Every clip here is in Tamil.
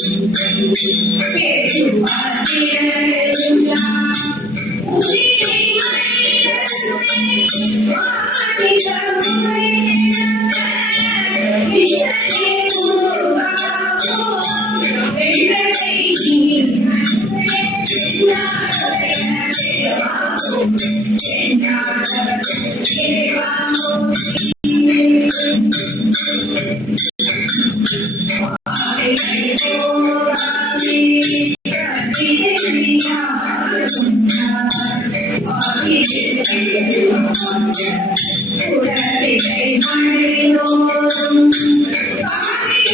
Thank you.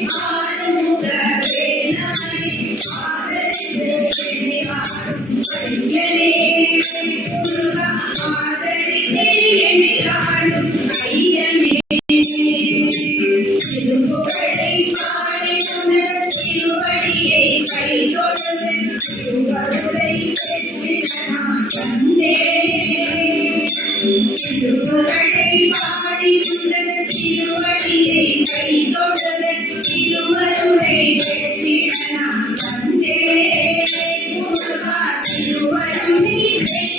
I'm Yeah. You are unique.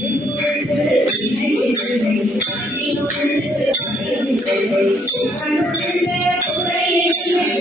கண்ணுள்ள குறையே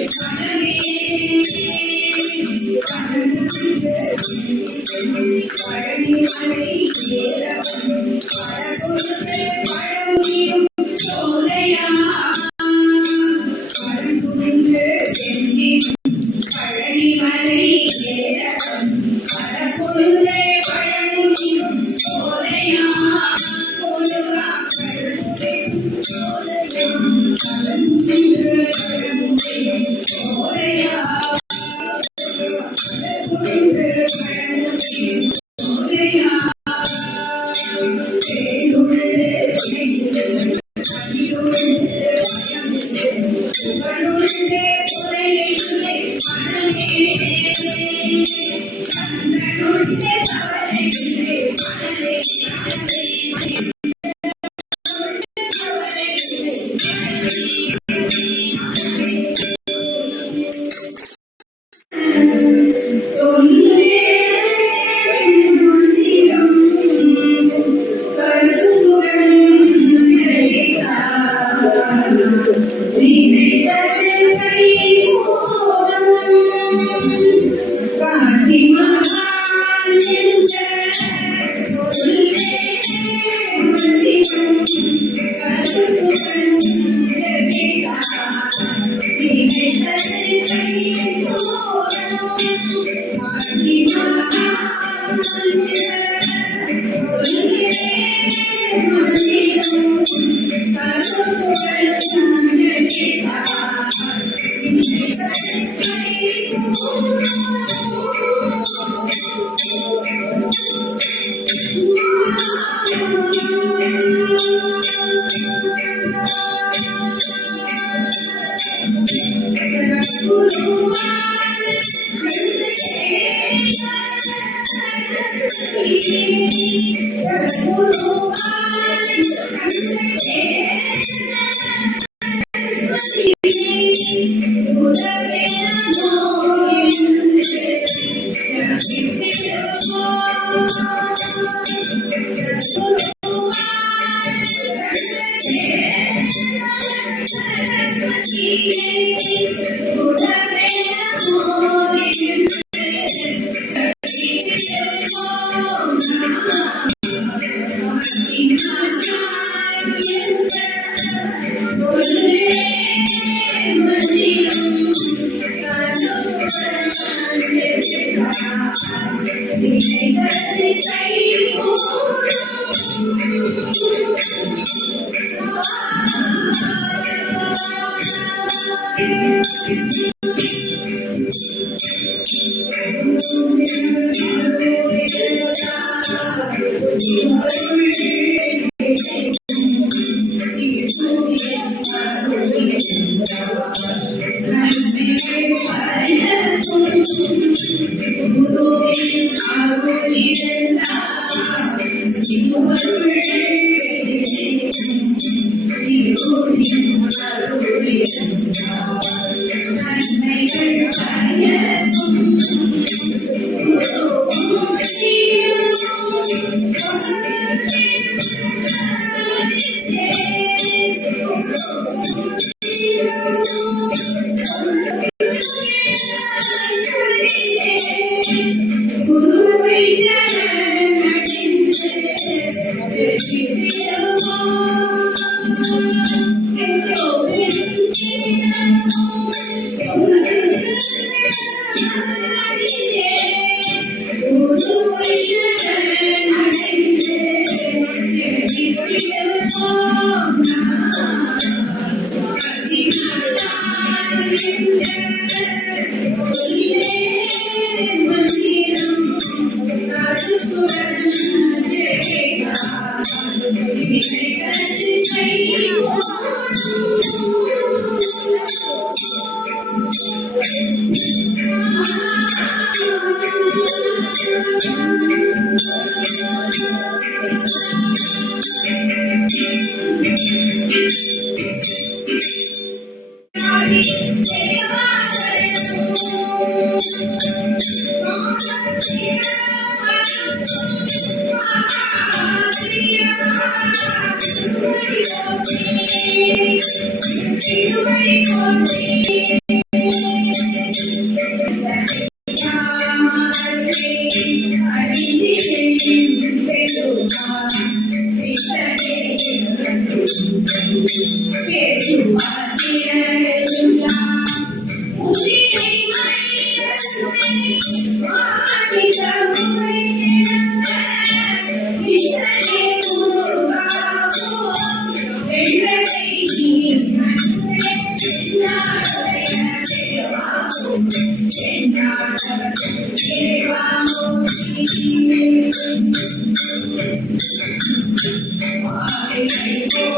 You.